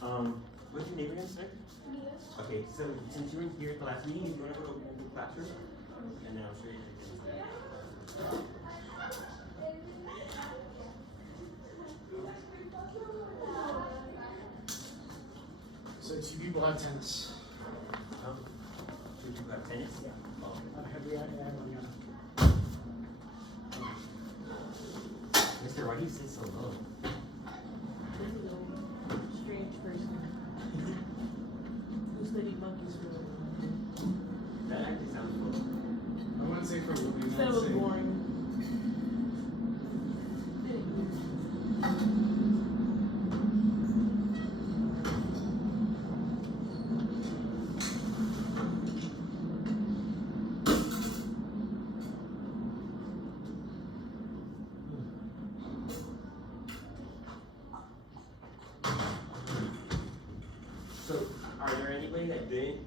What's your name again, sir? Okay, so since you were here at the last meeting, you want to go to the classroom? And then I'll show you again. So 2 people have tennis. 2 people have tennis? Yeah. Oh. Mister, why do you sit so low? Strange person. Who studied monkeys for That actually sounds cool. I wouldn't say for moving. That was boring. So, are there anybody that didn't?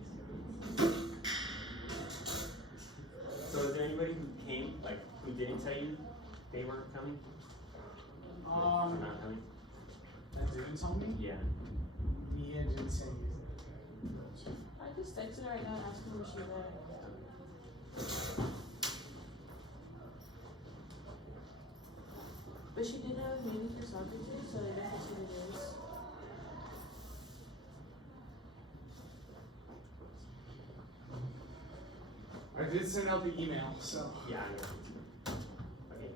So, is there anybody who came, like, who didn't tell you they weren't coming? Or not coming? That didn't tell me? Yeah. Mia didn't say anything. I just texted her right now and asked her where she was at. But she did have a meeting for soccer too, so I guess that's what it is. I did send out the email, so. Yeah, I know. Okay.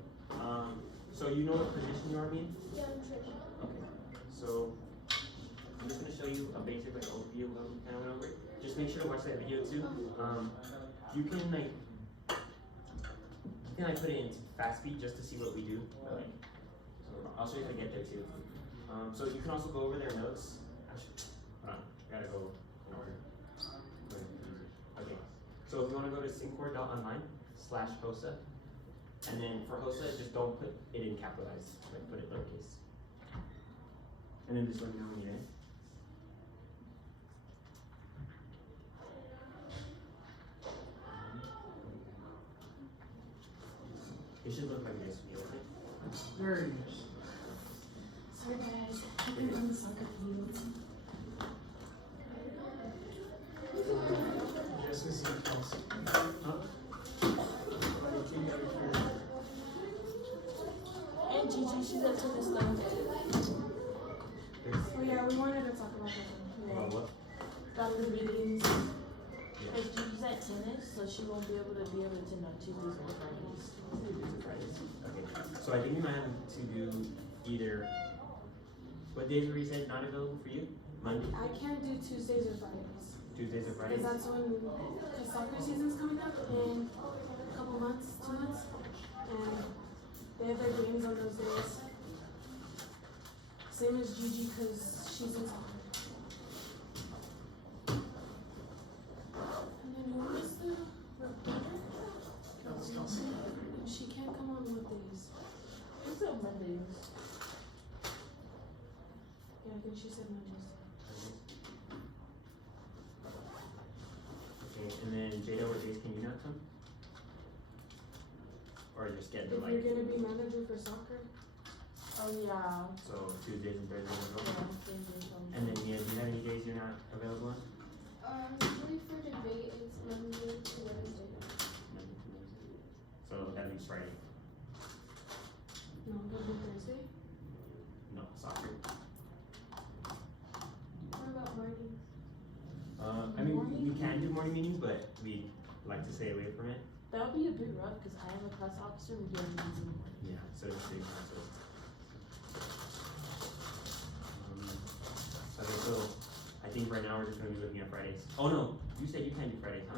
So you know what position you are in? Yeah, I'm Trisha. Okay. So I'm just gonna show you a basic like overview of what we kind of went over. Just make sure to watch that video too. You can put it in fast speed just to see what we do. So I'll show you how to get there too. So you can also go over their notes. Actually, hold on. Gotta go in order. Okay. So if you want to go to syncor.online/HOSA, and then for HOSA, just don't put it in capitalized, like put it lowercase. And then just let me know when you're in. It should look like this to me, okay? Very nice. Sorry guys, I've been on the soccer field. Just as you Kelsey. Huh? And Gigi, she's up to this stuff. Oh yeah, we wanted to talk about that. About what? Got the meetings. Yeah. Because Gigi's at tennis, so she won't be able to know Tuesdays or Fridays. Okay. So I think we might have to do either. What days were you said not available for you? Monday? I can't do Tuesdays or Fridays. Tuesdays or Fridays? Because that's when the soccer season's coming up in a couple months, 2 months. And they have their games on those days. Same as Gigi because she's in soccer. And then who is the reporter? Kelsey. She can't come on what days? Who's on Mondays? Yeah, I think she said Mondays. Okay, and then Jada, what days can you not come? Or just get the If you're gonna be manager for soccer, Oh yeah. so Tuesdays and Thursdays are Yeah, available? Thursdays, And then yeah, do you have any days you're not available on? usually for debate it's Monday to Wednesday. So that leaves Friday. No, it'll be Thursday. No, soccer. What about mornings? I mean, we can do morning meetings, but we like to stay away from it. That would be a bit rough because I am a class officer. We do meetings in the morning. Yeah, so it's city council. Okay, so I think right now we're just gonna be looking at Fridays. Oh no, you said you can't do Fridays, huh?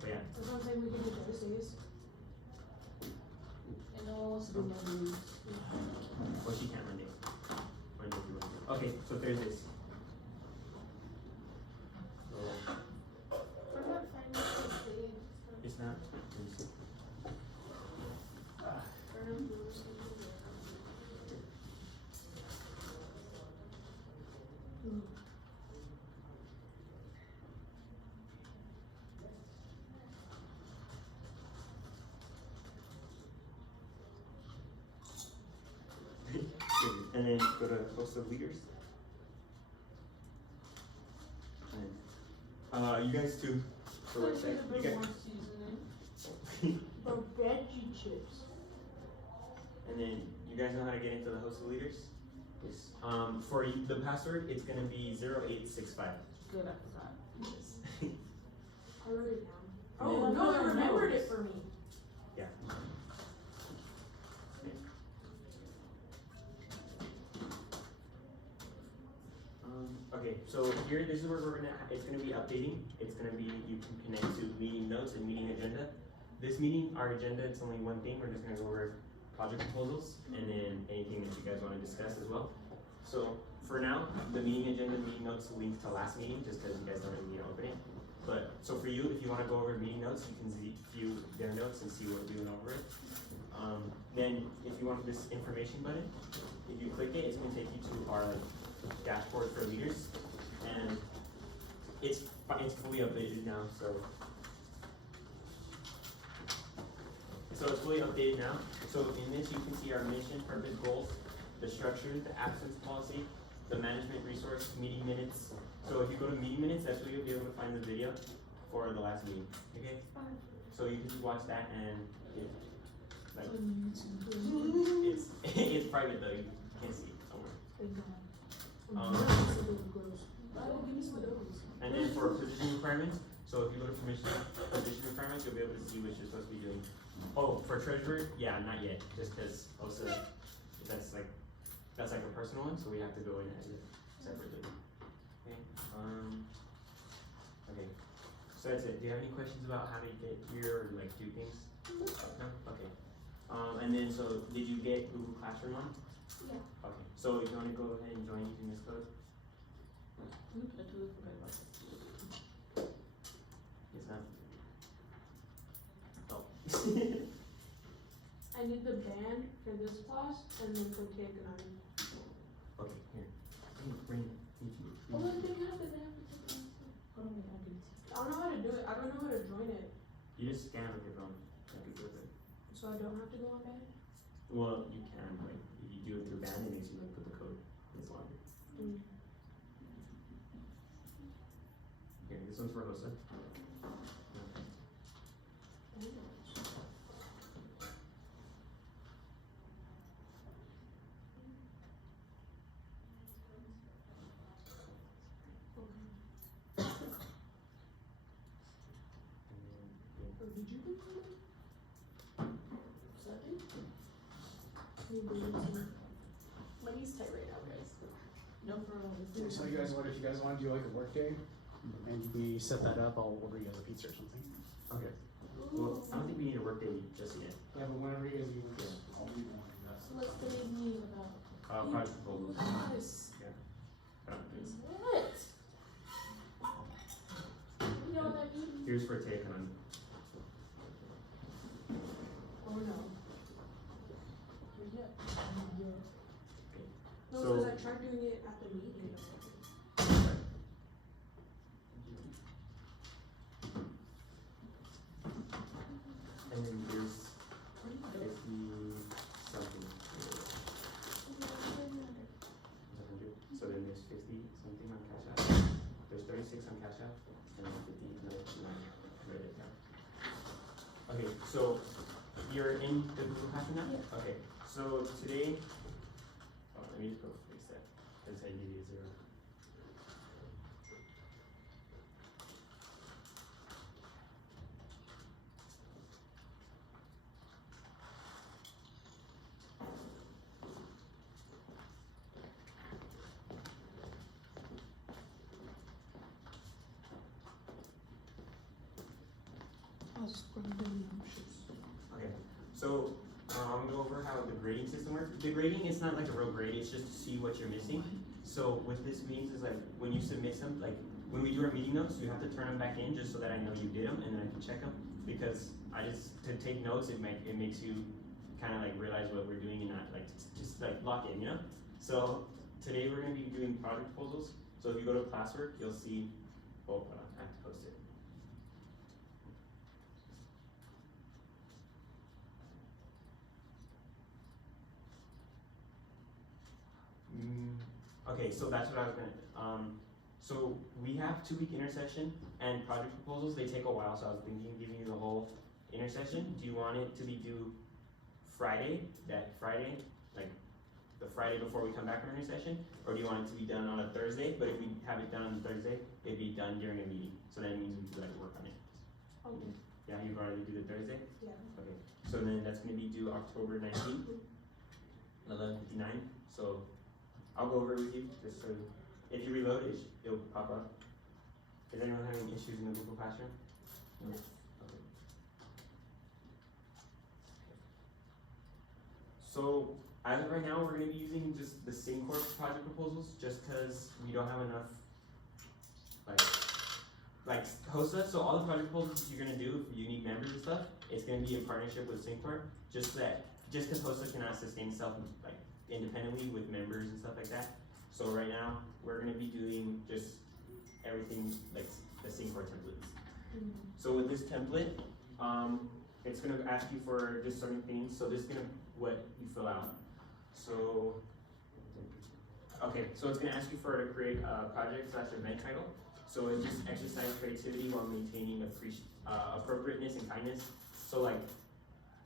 But yeah, That's what I'm saying, we can do Thursdays. And no one wants to do Mondays. well she can't Mondays. Mondays you want to do. Okay, so Thursdays. So What about finance day? it's not. Let me see. And then go to host of leaders. You guys too. For what's that? You guys. The veggie chips. And then you guys know how to get into the HOSA leaders? Yes. For the password, it's gonna be 0865. Good, I forgot. I wrote it down. Yeah. Oh, no, it remembered it for me. Yeah. Okay, so here, this is where it's gonna be updating. It's gonna be, you can connect to meeting notes and meeting agenda. This meeting, our agenda, it's only one thing. We're just gonna go over project proposals and then anything that you guys wanna discuss as well. So for now, the meeting agenda, meeting notes link to last meeting, just because you guys don't really need to open it. But, so for you, if you wanna go over meeting notes, you can view their notes and see what we went over it. Then if you want this information button, if you click it, it's gonna take you to our dashboard for leaders. And it's fully updated now, so it's fully updated now. So in this, you can see our mission, purpose, goals, the structure, the absence policy, the management resource, meeting minutes. So if you go to meeting minutes, that's where you'll be able to find the video for the last meeting, okay? So you can just watch that and it's private though, you can't see it somewhere. And then for position requirements, so if you go to position requirements, you'll be able to see what you're supposed to be doing. Oh, for treasurer, yeah, not yet, just because also that's like a personal one, so we have to go in and edit it separately. Okay, okay, so that's it. Do you have any questions about how to get here or like do things? No? Okay. And then so did you get Google Classroom on? Yeah. Okay, so if you want to go ahead and join using this code? Oops, I totally forgot about that. Yes, ma'am. Oh. I need the band for this class and then for takeonomy. Okay, here. Bring it. Oh, I think I have the band for takeonomy. Hold on, I can see. I don't know how to do it. I don't know how to join it. You just scan it with your phone. That'd be good. So I don't have to go on band? Well, you can, but if you do it through band, it makes you like put the code. It's longer. Here, this one's for HOSA. Or did you do it? Second? Money's tight right now, guys. No, for real. Yeah, so you guys, what if you guys want to do like a work day, and we set that up, I'll order you guys a pizza or something. Okay. Well, I don't think we need a work day just yet. Yeah, but whenever you guys need one, I'll be the one. So what's the big meeting about? Project proposals. Yes. Yeah. I don't think so. What? You know what that means? Here's for take on. Oh no. Yeah. No, So- because I tried doing it at the meeting. And then here's 50 something. 100. So then there's 50 something on Cash App. There's 36 on Cash App, and then 50 another 9. Write it down. Okay, so you're in the Google Classroom now? Yeah. Okay, so today, oh, let me just go fix that, because I gave you a 0. Okay, so I'm gonna go over how the grading system works. The grading is not like a real grade, it's just to see what you're missing. So what this means is like when you submit some, like when we do our meeting notes, you have to turn them back in just so that I know you did them and then I can check them. Because to take notes, it makes you kind of like realize what we're doing and not like just like lock in, you know? So today we're gonna be doing project proposals. So if you go to classwork, you'll see, oh, hold on, I have to post it. Okay, so that's what I was gonna, So we have 2-week intercession and project proposals, they take a while, so I was thinking giving you the whole intercession. Do you want it to be due Friday, that Friday, like the Friday before we come back from intercession? Or do you want it to be done on a Thursday, but if we have it done on Thursday, it'd be done during a meeting, so that means we could like work on it. Okay. Yeah, you'd rather do the Thursday? Yeah. Okay, so then that's gonna be due October 19th, 11:59, so I'll go over it with you, just so, if you reload it, it'll pop up. Is anyone having issues in the Google Classroom? No? Okay. So, as of right now, we're gonna be using just the Syncor project proposals, just cause we don't have enough, like HOSA, so all the project proposals you're gonna do, if you need members and stuff, it's gonna be in partnership with Syncor, just cause HOSA cannot sustain itself, like, independently with members and stuff like that. So right now, we're gonna be doing just everything like the Syncor templates. So with this template, it's gonna ask you for just certain things, so this is gonna, what you fill out. So, okay, so it's gonna ask you to create a project/event title. So it's just exercise creativity while maintaining appropriateness and kindness. So like,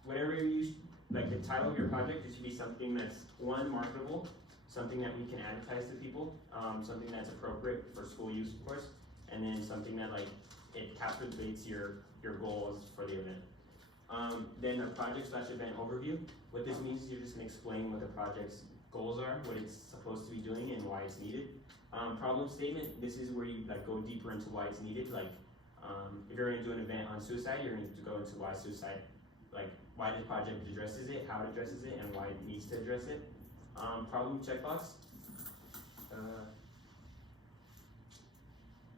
whatever you use, like the title of your project, it should be something that's one, marketable, something that we can advertise to people, something that's appropriate for school use, of course, and then something that like, it captivates your goals for the event. Then a project/event overview. What this means is you're just gonna explain what the project's goals are, what it's supposed to be doing, and why it's needed. Problem statement, this is where you like go deeper into why it's needed. Like, if you're gonna do an event on suicide, you're going to go into why suicide, like why the project addresses it, how it addresses it, and why it needs to address it. Problem checkbox.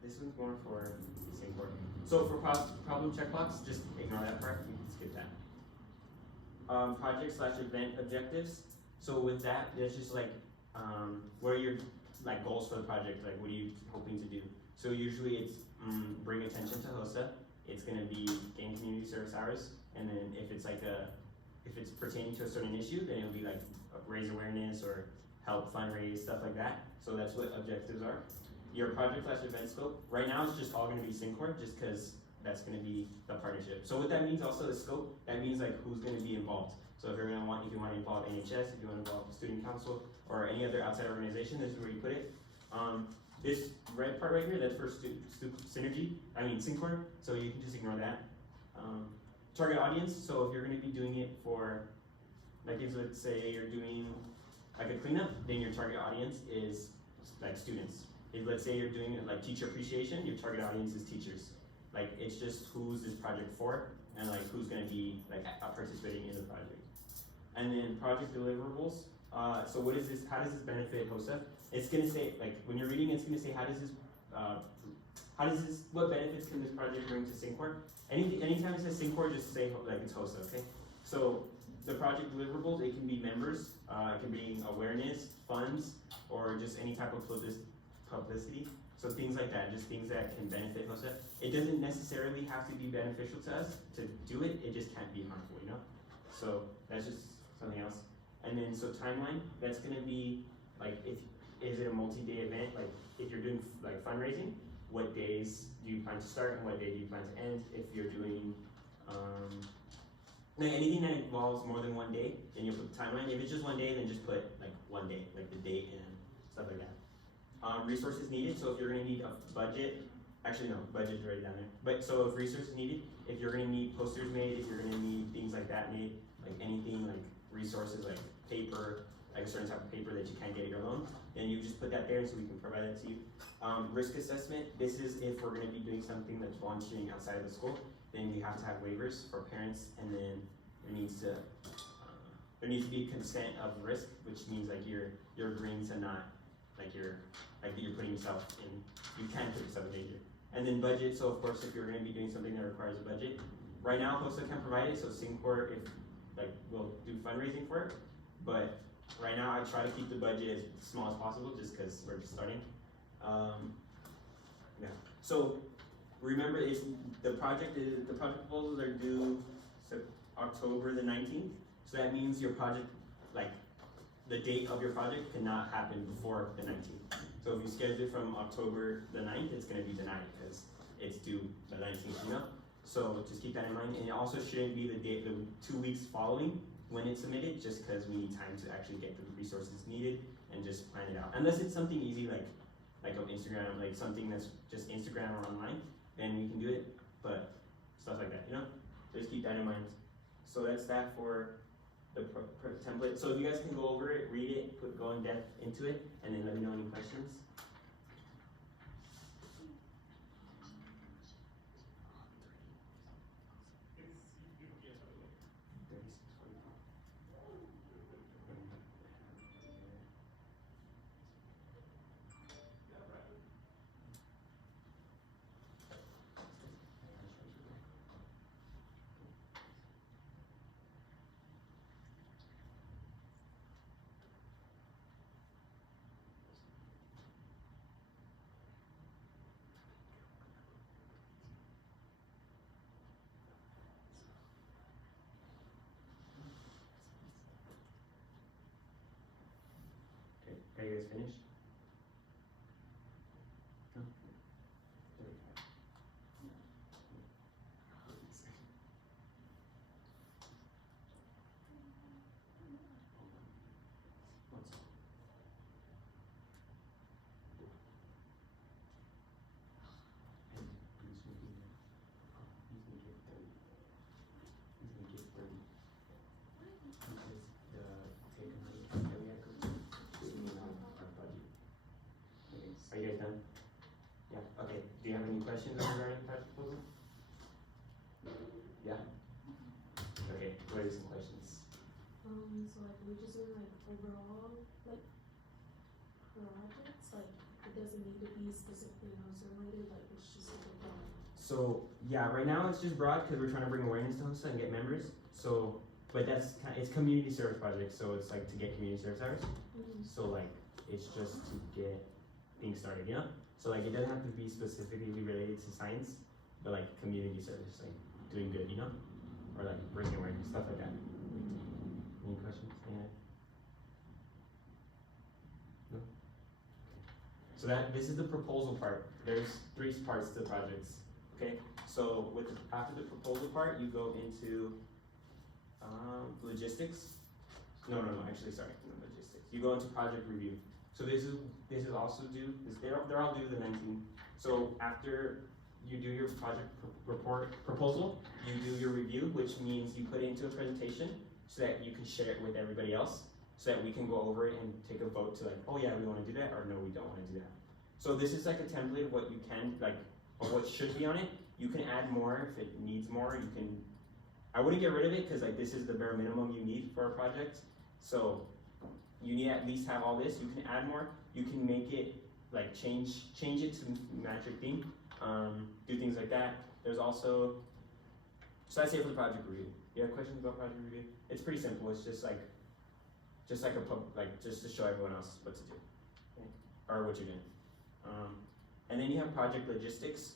This one's more for Syncor. So for problem checkbox, just ignore that part, you can skip that. Project/event objectives. So with that, it's just like, what are your like goals for the project? Like, what are you hoping to do? So usually it's bring attention to HOSA. It's gonna be gain community service hours, and then if it's like if it's pertaining to a certain issue, then it'll be like raise awareness or help fundraise, stuff like that. So that's what objectives are. Your project/event scope. Right now it's just all gonna be Syncor, just because that's gonna be the partnership. So what that means also, the scope, that means like who's gonna be involved. So if you want to involve NHS, if you want to involve student council, or any other outside organization, this is where you put it. This red part right here, that's for Syncor, so you can just ignore that. Target audience, so if you're going to be doing it for, like if let's say you're doing like a cleanup, then your target audience is like students. If let's say you're doing it like teacher appreciation, your target audience is teachers. Like it's just who's this project for, and like who's going to be like participating in the project. And then project deliverables. So what is this? How does this benefit HOSA? It's gonna say, like when you're reading, it's gonna say what benefits can this project bring to Syncor? Anytime it says Syncor, just say like it's HOSA, okay? So the project deliverables, it can be members, it can be awareness, funds, or just any type of publicity. So things like that, just things that can benefit HOSA. It doesn't necessarily have to be beneficial to us to do it. It just can't be harmful, you know? So that's just something else. And then, so timeline, that's gonna be, like, is it a multi-day event? Like, if you're doing, like, fundraising, what days do you plan to start and what day do you plan to end? If you're doing, like, anything that involves more than one day, then you'll put the timeline. If it's just one day, then just put, like, one day, like the date and stuff like that. Resources needed, so if you're gonna need a budget, actually, no, budget's already down there. But, so if resources needed, if you're gonna need posters made, if you're gonna need things like that made, like anything, like, resources like paper, like a certain type of paper that you can't get at your loan, then you just put that there so we can provide that to you. Risk assessment, this is if we're gonna be doing something that's volunteering outside of the school, then we have to have waivers for parents, and then there needs to be consent of risk, which means like you're agreeing to not, like you're putting yourself in, you can put yourself in danger. And then budget, so of course if you're gonna be doing something that requires a budget, right now HOSA can provide it, so Syncor, if like we'll do fundraising for it, but right now I try to keep the budget as small as possible just because we're just starting. Yeah. So remember, the project proposals are due October the 19th. So that means your project, like the date of your project, cannot happen before the 19th. So if you schedule it from October the 9th, it's gonna be denied because it's due the 19th, you know? So just keep that in mind, and it also shouldn't be the 2 weeks following when it's submitted, just because we need time to actually get the resources needed and just plan it out. Unless it's something easy like on Instagram, like something that's just Instagram or online, then we can do it, but stuff like that, you know? Just keep that in mind. So that's that for the template. So if you guys can go over it, read it, go in depth into it, and then let me know any questions. Okay, are you guys finished? No? 35. One second. And he's gonna get 30. He's gonna get 30. Because the take money that we had to our budget. Okay, are you guys done? Yeah, okay. Do you have any questions regarding project proposal? Yeah? Okay, what are some questions? So like we just doing like overall like projects, like it doesn't need to be specifically HOSA related, like it's just like a broad. So, yeah, right now it's just broad because we're trying to bring awareness to HOSA and get members. So, but it's community service project, so it's like to get community service hours. So like, it's just to get things started, you know? So like, it doesn't have to be specifically related to science, but like community service, like doing good, you know? Or like bringing awareness, stuff like that. Any questions? No? So this is the proposal part. There's 3 parts to the projects, okay? So after the proposal part, you go into logistics. No, actually, sorry, no logistics. You go into project review. So this is also due, they're all due the 19th. So after you do your project proposal, you do your review, which means you put it into a presentation so that you can share it with everybody else, so that we can go over it and take a vote to like, oh yeah, we wanna do that, or no, we don't wanna do that. So this is like a template of what you can, like, or what should be on it. You can add more if it needs more, you can, I wouldn't get rid of it, cause like this is the bare minimum you need for a project. So you need to at least have all this. You can add more. You can make it like change it to match your theme. Do things like that. There's also, so that's it for the project review. You have questions about project review? It's pretty simple. It's just like just to show everyone else what to do, okay? Or what you're doing. And then you have project logistics.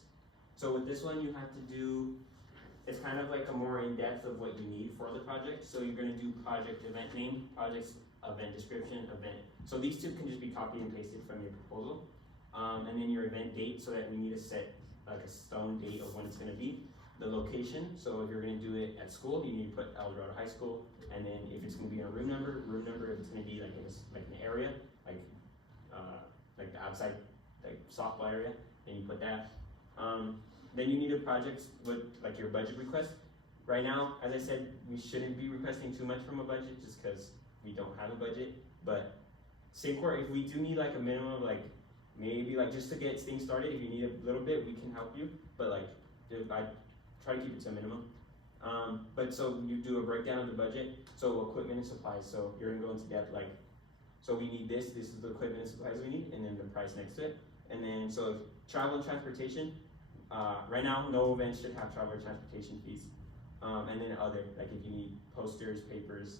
So with this one, you have to do. It's kind of like a more in-depth of what you need for the project. So you're gonna do project event name, project's event description, event. So these 2 can just be copied and pasted from your proposal. And then your event date, so that we need to set like a stone date of when it's gonna be. The location, so if you're gonna do it at school, you need to put El Dorado High School. And then if it's gonna be in a room number, if it's gonna be like in an area, like the outside, like softball area, then you put that. Then you need a project with like your budget request. Right now, as I said, we shouldn't be requesting too much from a budget just because we don't have a budget. But Syncor, if we do need like a minimum, like maybe like just to get things started, if you need a little bit, we can help you. But like, I try to keep it to a minimum. But so you do a breakdown of the budget. So equipment and supplies. So you're gonna go into depth like, so we need this is the equipment and supplies we need, and then the price next to it. And then so if travel and transportation, right now no event should have travel or transportation fees. And then other, like if you need posters, papers,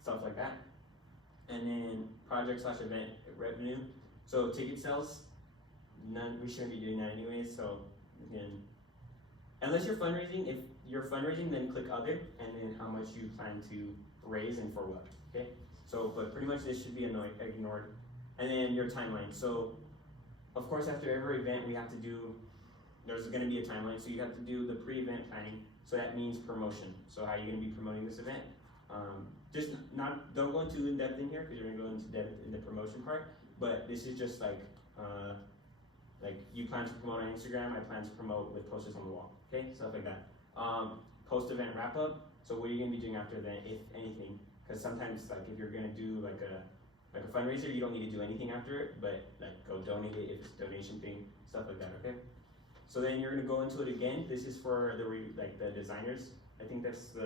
stuff like that. And then project/event revenue. So ticket sales, we shouldn't be doing that anyways. So again, unless you're fundraising, if you're fundraising, then click other, and then how much you plan to raise and for what, okay? So, but pretty much this should be ignored. And then your timeline. So of course, after every event, we have to do, there's gonna be a timeline, so you have to do the pre-event planning, so that means promotion. So how are you gonna be promoting this event? Just not, don't go too in-depth in here, cause you're gonna go into depth in the promotion part, but this is just like you plan to promote on Instagram, I plan to promote with posters on the wall, okay, stuff like that. Post-event wrap-up, so what are you gonna be doing after the event, if anything? Cause sometimes, like, if you're gonna do like a fundraiser, you don't need to do anything after it, but like go donate it if it's a donation thing, stuff like that, okay? So then you're gonna go into it again. This is for the designers. I think that's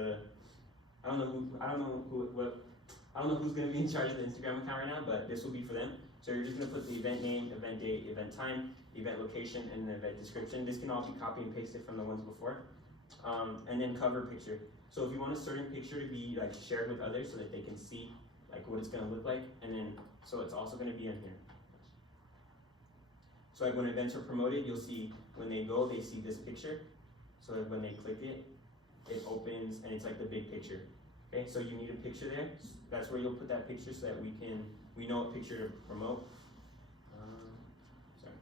I don't know who's gonna be in charge of the Instagram account right now, but this will be for them. So you're just gonna put the event name, event date, event time, event location, and the event description. This can all be copy and pasted from the ones before. And then cover picture. So if you want a certain picture to be like shared with others so that they can see like what it's gonna look like, and then so it's also gonna be in here. So like when events are promoted, you'll see when they go, they see this picture. So that when they click it, it opens and it's like the big picture. Okay, so you need a picture there. That's where you'll put that picture so that we know what picture to promote. Sorry.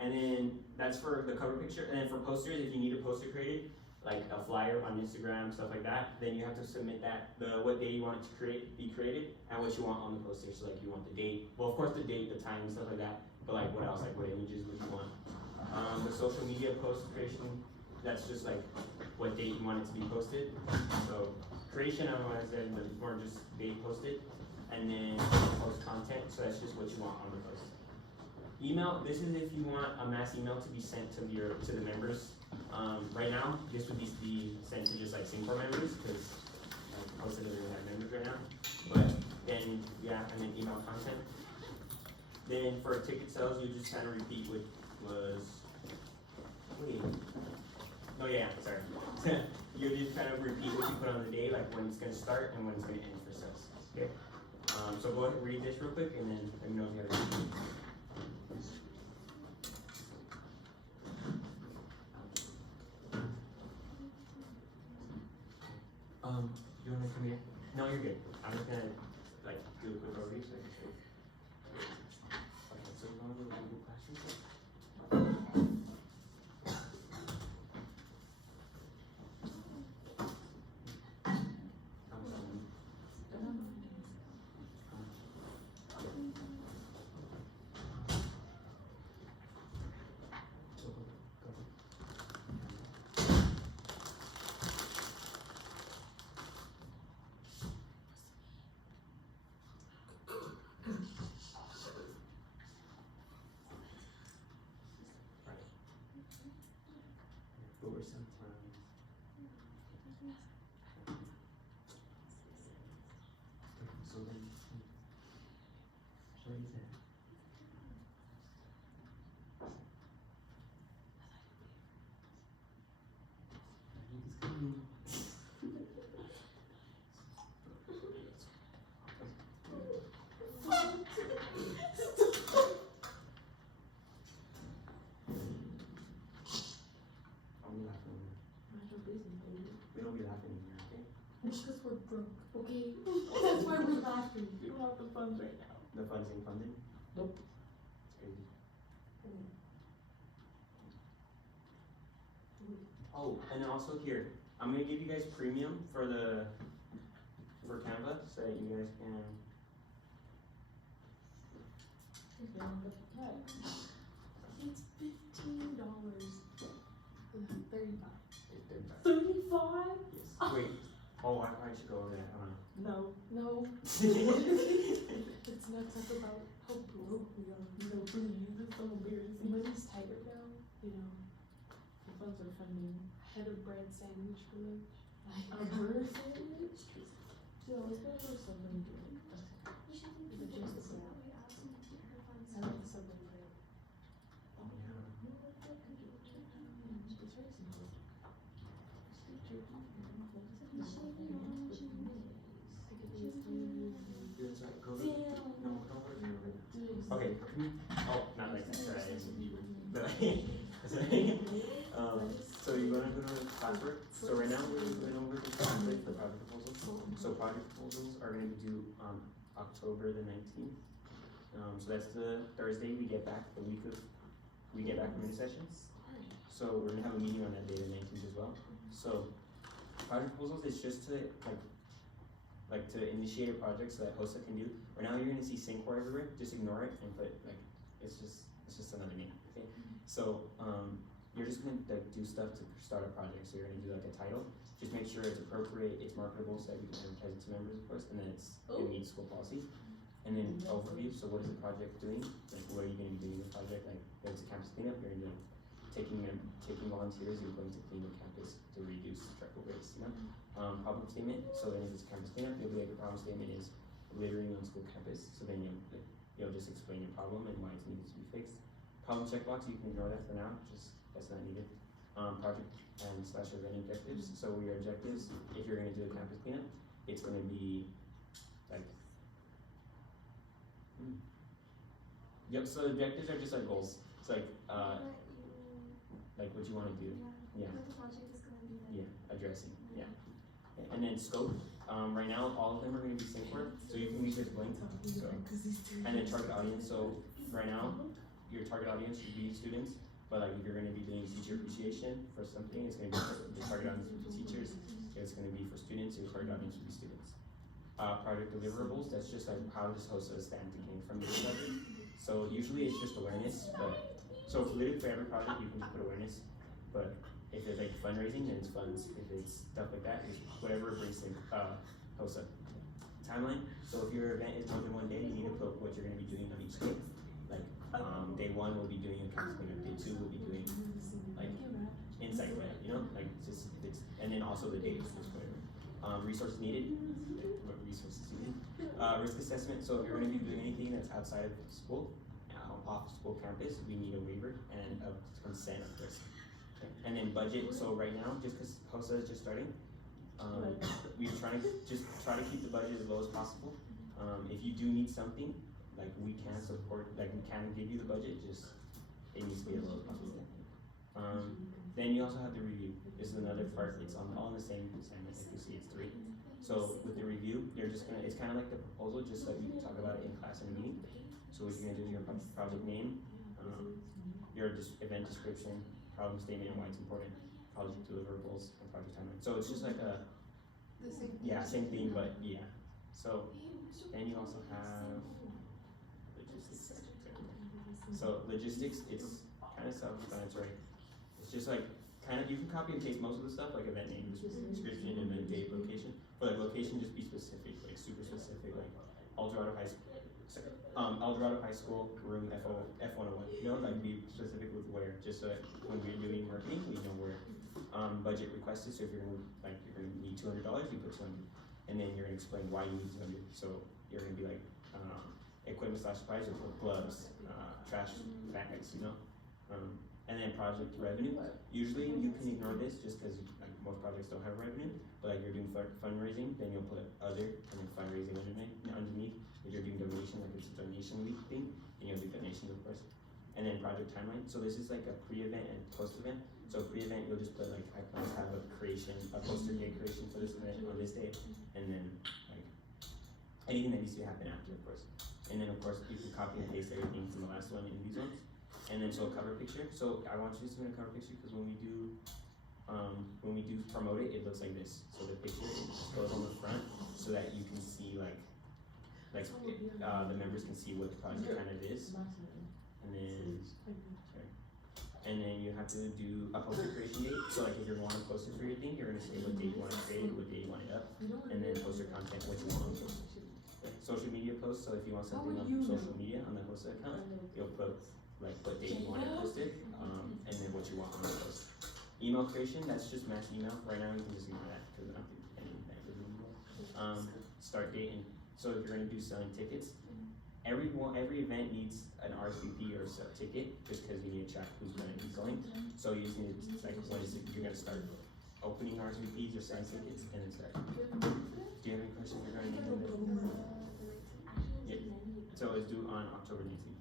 And then that's for the cover picture. And then for posters, if you need a poster created, like a flyer on Instagram, stuff like that, then you have to submit that, what day you want it to be created, and what you want on the poster. So like you want the date, well of course the date, the time, and stuff like that, but like what else, like what images would you want? The social media post creation, that's just like what date you want it to be posted. So creation, I don't know what I said, but it's more just date posted, and then post content, so that's just what you want on the post. Email, this is if you want a mass email to be sent to the members. Right now, this would be sent to just like Singapore members, because HOSA doesn't really have members right now. But then, yeah, and then email content. Then for ticket sales, you just kind of repeat what was, sorry. You just kind of repeat what you put on the day, like when it's gonna start and when it's gonna end for sales, okay? So go ahead and read this real quick, and then let me know if you have any. You wanna come here? No, you're good. I'm just gonna like do a quick overview so I can show you. Okay, so you wanna go to Google Classroom? Over some time. So then, what is that? It's coming. We don't be laughing in here, okay? It's because we're broke, okay? That's why we're laughing. We don't have the funds right now. The funds ain't funded? Nope. It's crazy. Oh, and then also here, I'm gonna give you guys premium for Canva so that you guys can. It's $15. 35. It's 35. 35? Yes. Wait. Oh, I should go over that. I don't know. No. No. Let's not talk about how broke we are. No, please. It's so embarrassing. Money's tighter now, you know. The funds are funding. I had a bread sandwich for lunch. A bird sandwich? Yeah, let's go for something good. Is it just the bread? I like the Subway bread. It's very simple. That's right. Go to. No, don't go to your right now. Okay. Oh, not like that. Sorry, I didn't mean you. But sorry. So you're gonna go to classwork. So right now we're going over the template for project proposals. So project proposals are gonna be due October the 19th. So that's the Thursday we get back from intersession. So we're gonna have a meeting on that day, the 19th as well. So project proposals is just to to initiate a project so that HOSA can do. Right now you're gonna see Syncor everywhere. Just ignore it and put it's just another name. Okay. So you're just gonna do stuff to start a project. So you're gonna do a title. Just make sure it's appropriate, it's marketable, so that we can advertise it to members, of course, and then it meets school policy. And then overview. So what is the project doing? What are you gonna be doing in the project? If it's a campus cleanup, you're gonna do taking volunteers, you're going to clean the campus to reduce truckle rates, problem statement, so then if it's campus cleanup, you'll be the problem statement is littering on school campus, so then you'll just explain your problem and why it needs to be fixed. Problem checkbox, you can ignore that for now, that's not needed. Project and / event objectives, so your objectives, if you're gonna do a campus cleanup, it's gonna be yep, so objectives are just goals, it's what you wanna do, addressing, and then scope, right now, all of them are gonna be Syncor, so you can leave this blank, and then target audience, so right now, your target audience should be students, but if you're gonna be doing teacher appreciation for something, it's gonna be the target audience would be teachers, it's gonna be for students, your target audience would be students. Project deliverables, that's just how does HOSA stand to gain from this project, so usually it's just awareness, but so literally for every project you can just put awareness, but if it's fundraising, then it's funds. If it's stuff like that, it's whatever brings in HOSA. Timeline, so if your event is more than one day, you need to put what you're gonna be doing on each day. Day 1 will be doing a campus cleanup, day 2 will be doing insight cleanup, and then also the dates, just whatever. Resources needed, what resources you need. Risk assessment, so if you're gonna be doing anything that's outside of school, off school campus, we need a waiver and a consent of course. Okay. And then budget, so right now, just because HOSA is just starting, we're trying to try to keep the budget as low as possible. If you do need something, we can support, we can give you the budget, just it needs to be as low as possible. Then you also have the review. This is another part, it's all in the same assignment, as you see it's 3. So with the review, it's kind of like the proposal, just like we can talk about it in class in a meeting. So what you're gonna do is your project name, your event description, problem statement and why it's important, project deliverables, and project timeline. So it's just same thing, but So then you also have logistics. So logistics, it's kind of self-explanatory. It's just you can copy and paste most of the stuff, event name, description, and then date, location. But location, just be specific, super specific, El Dorado High School, room F101. Be specific with where, just so that when we're doing marketing, we know where. Budget requested, so if you're gonna need $200, you put 200, and then you're gonna explain why you need 200. So you're gonna be equipment / supplies, or gloves, trash bags, and then project revenue. Usually you can ignore this just because most projects don't have revenue, but you're doing fundraising, then you'll put other and then fundraising underneath. If you're doing donation, it's a donation week thing, then you'll do donations, of course. And then project timeline. So this is a pre-event and post-event. So pre-event, you'll just put I plan to have a poster day creation for this event on this day, and then anything that needs to happen after, of course. And then of course you can copy and paste everything from the last one in these ones. And then so cover picture. So I want you to submit a cover picture because when we do promote it, it looks like this. So the picture goes on the front so that you can see the members can see what the project kind of is. And then you have to do a poster creation date. So if you want a poster for your thing, you're gonna say what date you want to create it, what day you want it up, and then poster content, what you want on post. Social media posts. So if you want something on social media on the HOSA account, you'll put what date you want it posted, and then what you want on the post. Email creation, that's just mass email. Right now you can just ignore that because I don't think anything that goes in email. Start date, and so if you're gonna do selling tickets, every event needs an RSVP or a ticket just because you need to track who's gonna be going. So you just need to when is it you're gonna start opening RSVPs or selling tickets and then start. Do you have any questions regarding any of that? Yeah. So it's due on October 19th.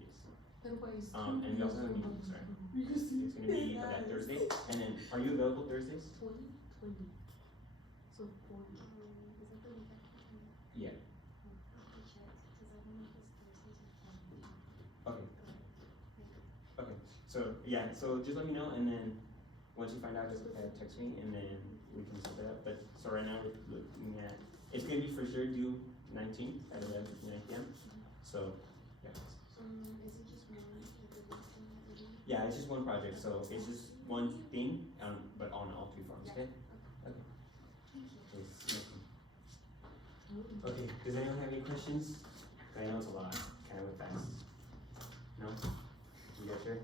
And we also have a meeting, sorry. It's gonna be that Thursday, and then, are you available Thursdays? 20. So 40. Yeah. So, yeah, so just let me know, and then, once you find out, just text me, and then we can set that up, but, so right now, we're looking at, it's gonna be for sure due 19th at 11 p.m. So, yeah. Is it just one? Yeah, it's just one project, so it's just one thing, but on all 3 forms, okay? Okay. Yes, welcome. Okay, does anyone have any questions? I know it's a lot, kind of went fast. No? You guys sure?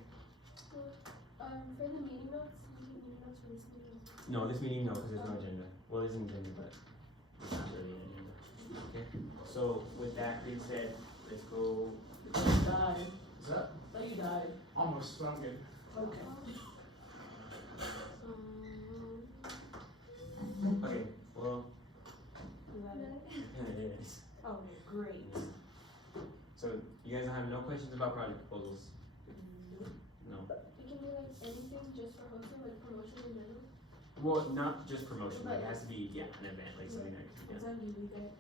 For the meeting notes, you need meeting notes for this meeting. No, this meeting, no, because there's no agenda. Well, there's an agenda, but it's not really an agenda. Okay, so with that being said, let's go. You died. Is that Thought you died. almost, but I'm good. Okay. Okay, well, Is that it? yeah, it is. Okay, great. So you guys have no questions about project proposals? No. We can do like anything just for HOSA, like promotion in general. Well, not just promotion, like it has to be, yeah, an event, like something that can be What's done. on you that,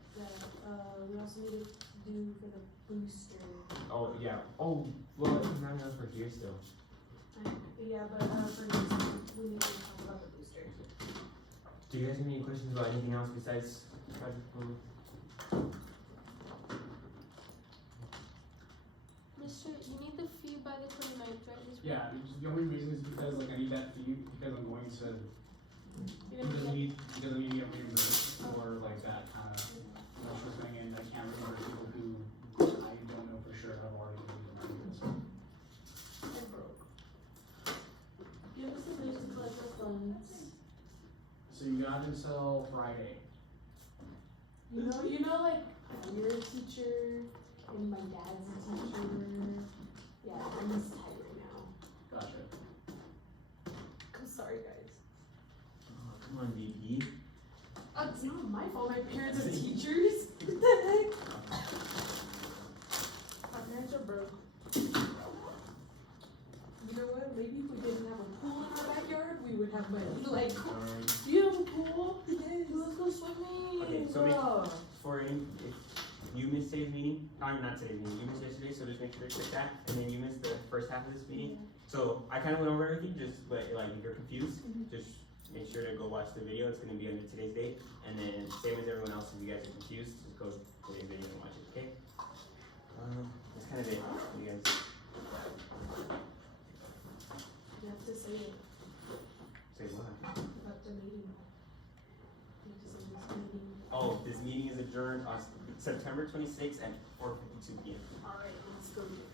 we also need to do for the booster. Oh, yeah, oh, well, it's not enough for here still. Yeah, but, for next time, we need to talk about the booster. Do you guys have any questions about anything else besides project proposal? Mister, you need the fee by the 29th, right? This week? Yeah, the only reason is because like I need that fee because I'm going to. You're gonna be He doesn't need to get reimbursed for like that kind of commercial thing, and I can't remember people who I don't know for sure have already been reimbursed. I broke. Give us a bit to collect the funds. So you got until Friday. You know, like, you're a teacher, and my dad's a teacher. Yeah, I'm just tired right now. Gotcha. I'm sorry, guys. Oh, come on, VP. It's not my fault, my parents are teachers. What the heck? My parents are broke. You know what, maybe if we didn't have a pool in our backyard, we would have money. Like, do you have a pool? Yes. Let's go swimming. Okay, so make- Bro. For any, if you missed today's meeting, not today's meeting, you missed yesterday, so just make sure to check that, and then you missed the first half of this meeting. So I kinda went over everything, just, but like, if you're confused, just make sure to go watch the video, it's gonna be under today's date, and then same as everyone else, if you guys are confused, just go to today's video and watch it, okay? That's kind of it, you guys. You have to say it Say what? about the meeting. You have to say this meeting. Oh, this meeting is adjourned on September 26th at 4:52 p.m. Alright, let's go do it.